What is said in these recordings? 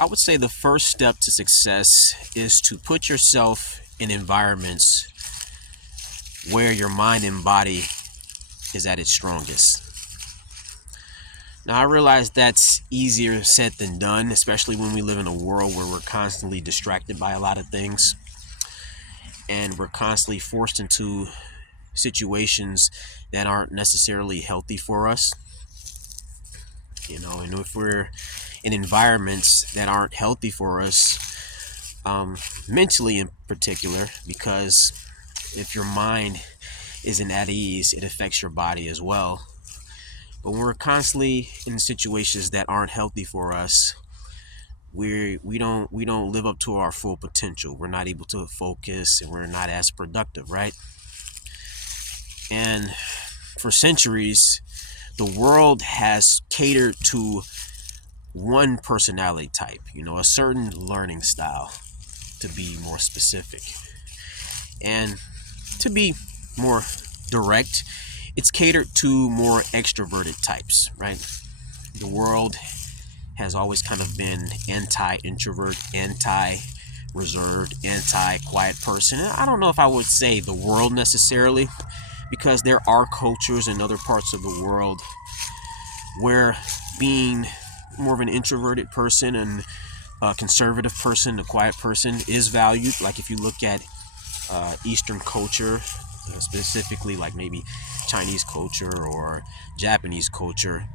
I would say the first step to success is to put yourself in environments where your mind and body is at its strongest. Now, I realize that's easier said than done, especially when we live in a world where we're constantly distracted by a lot of things and we're constantly forced into situations that aren't necessarily healthy for us. And if we're in environments that aren't healthy for us, mentally in particular, because if your mind isn't at ease, it affects your body as well. But when we're constantly in situations that aren't healthy for us, we don't live up to our full potential. We're not able to focus, and we're not as productive, right? And for centuries, the world has catered to one personality type, a certain learning style, to be more specific. And to be more direct, it's catered to more extroverted types, right? The world has always kind of been anti-introvert, anti-reserved, anti-quiet person. And I don't know if I would say the world necessarily, because there are cultures in other parts of the world where being more of an introverted person and a conservative person, a quiet person, is valued. Like if you look at Eastern culture, specifically like maybe Chinese culture or Japanese culture,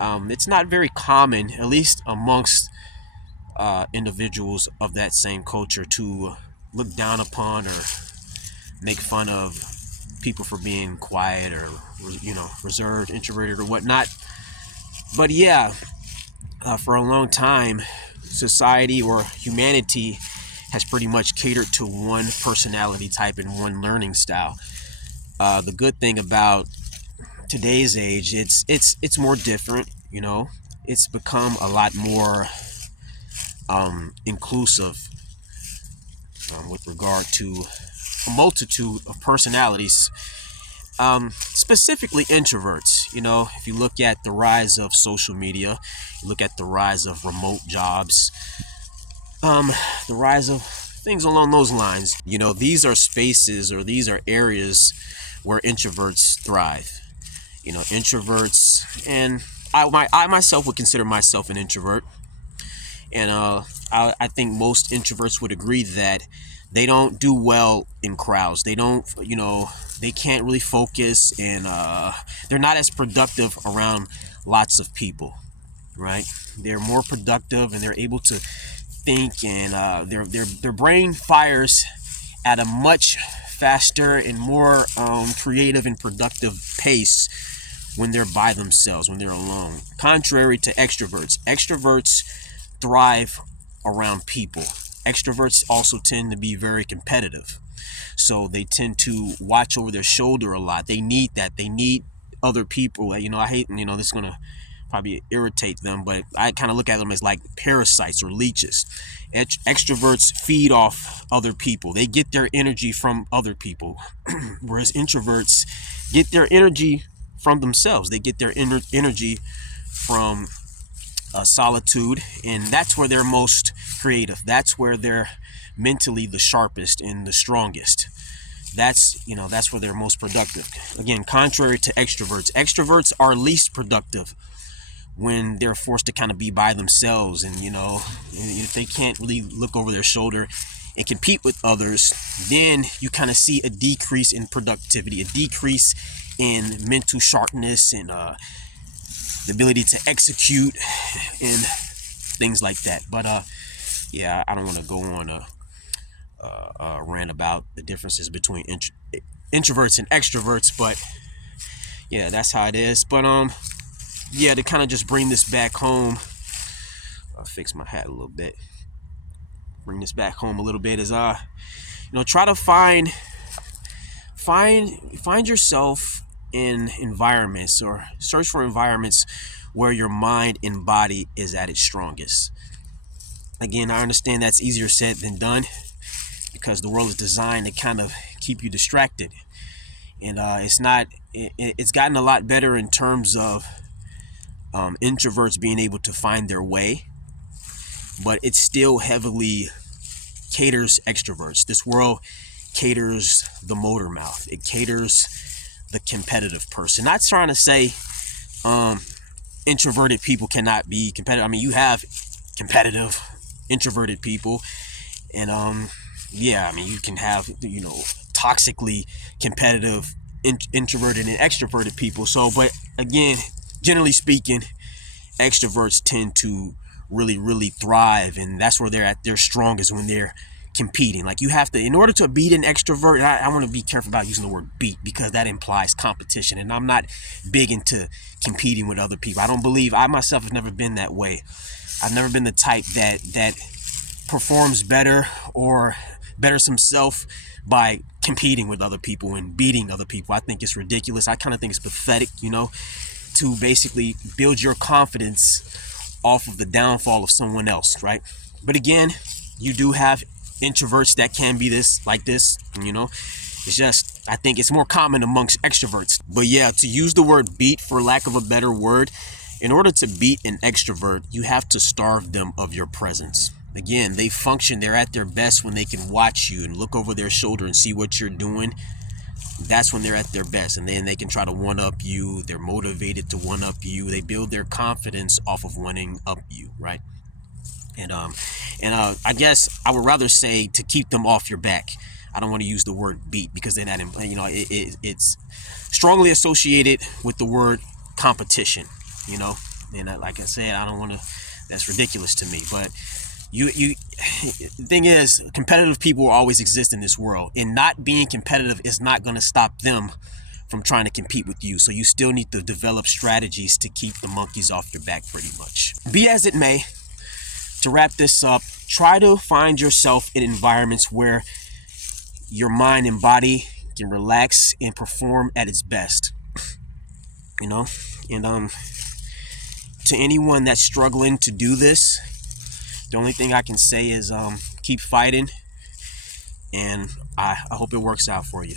it's not very common, at least amongst individuals of that same culture, to look down upon or make fun of people for being quiet or reserved, introverted, or whatnot. But yeah, for a long time, society or humanity has pretty much catered to one personality type and one learning style. The good thing about today's age, it's more different. It's become a lot more inclusive with regard to a multitude of personalities, specifically introverts. If you look at the rise of social media, you look at the rise of remote jobs, the rise of things along those lines. These are spaces, or these are areas where introverts thrive. Introverts, and I myself would consider myself an introvert, and I think most introverts would agree that they don't do well in crowds. They don't, they can't really focus, and they're not as productive around lots of people, right? They're more productive, and they're able to think, and their brain fires at a much faster and more creative and productive pace when they're by themselves, when they're alone. Contrary to extroverts. Extroverts thrive around people. Extroverts also tend to be very competitive. So they tend to watch over their shoulder a lot. They need that. They need other people. I hate, this is going to probably irritate them, but I kind of look at them as like parasites or leeches. Extroverts feed off other people. They get their energy from other people, whereas introverts get their energy from themselves. They get their energy from solitude, and that's where they're most creative. That's where they're mentally the sharpest and the strongest. That's where they're most productive. Again, contrary to extroverts. Extroverts are least productive when they're forced to kind of be by themselves, and if they can't really look over their shoulder and compete with others, then you kind of see a decrease in productivity, a decrease in mental sharpness, and the ability to execute and things like that. But yeah, I don't want to go on a rant about the differences between introverts and extroverts, but yeah, that's how it is. But yeah, to kind of just bring this back home, I'll fix my hat a little bit. Bring this back home a little bit is try to find yourself in environments, or search for environments where your mind and body is at its strongest. Again, I understand that's easier said than done, because the world is designed to kind of keep you distracted, and it's gotten a lot better in terms of introverts being able to find their way, but it still heavily caters extroverts. This world caters the motor mouth. It caters the competitive person. Not trying to say introverted people cannot be competitive. I mean, you have competitive introverted people, and yeah, I mean, you can have, you know, toxically competitive introverted and extroverted people. So, but again, generally speaking, extroverts tend to really thrive, and that's where they're at their strongest, when they're competing. Like, you have to, in order to beat an extrovert, I want to be careful about using the word beat, because that implies competition, and I'm not big into competing with other people. I myself have never been that way. I've never been the type that performs better or betters himself by competing with other people and beating other people. I think it's ridiculous. I kind of think it's pathetic, you know, to basically build your confidence off of the downfall of someone else, right? But again, you do have introverts that can be like this, you know. It's just, I think it's more common amongst extroverts. But yeah, to use the word beat, for lack of a better word, in order to beat an extrovert, you have to starve them of your presence. Again, they're at their best when they can watch you and look over their shoulder and see what you're doing. That's when they're at their best, and then they can try to one-up you. They're motivated to one-up you. They build their confidence off of one-up you, right? And I guess I would rather say to keep them off your back. I don't want to use the word beat, because then that, you know, it's strongly associated with the word competition, you know. And like I said, I don't want to. That's ridiculous to me. But the thing is, competitive people will always exist in this world, and not being competitive is not going to stop them from trying to compete with you. So you still need to develop strategies to keep the monkeys off your back, pretty much. Be as it may, to wrap this up, try to find yourself in environments where your mind and body can relax and perform at its best, you know. And to anyone that's struggling to do this, the only thing I can say is keep fighting, and I hope it works out for you.